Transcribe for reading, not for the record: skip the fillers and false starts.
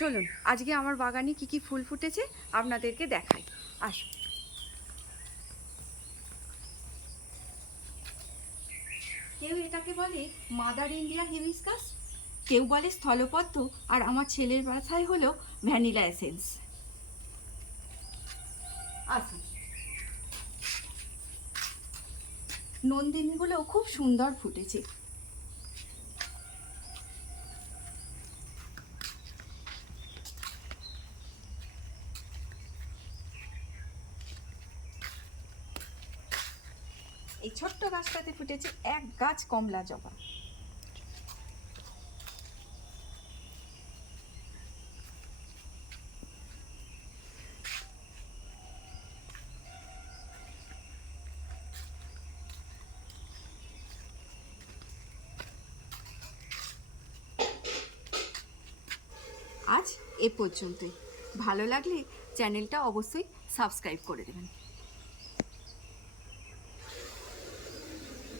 চলুন আজকে আমার বাগানে কি কি ফুল ফুটেছে আপনাদেরকে দেখাই। আসুন। কেউ এটাকে বলে মাদার ইন্ডিয়া হিবিস্কাস, কেউ বলে স্থলপদ্ম, আর আমার ছেলের ভাষায় হলো ভ্যানিলা এসেন্স। আসুন। নন্দিনীগুলো খুব সুন্দর ফুটেছে। এই ছোট্ট গাছটাতে ফুটেছে এক গাছ কমলা জবা। আজ এ পর্যন্তই। ভালো লাগলে চ্যানেলটা অবশ্যই সাবস্ক্রাইব করে দেবেন।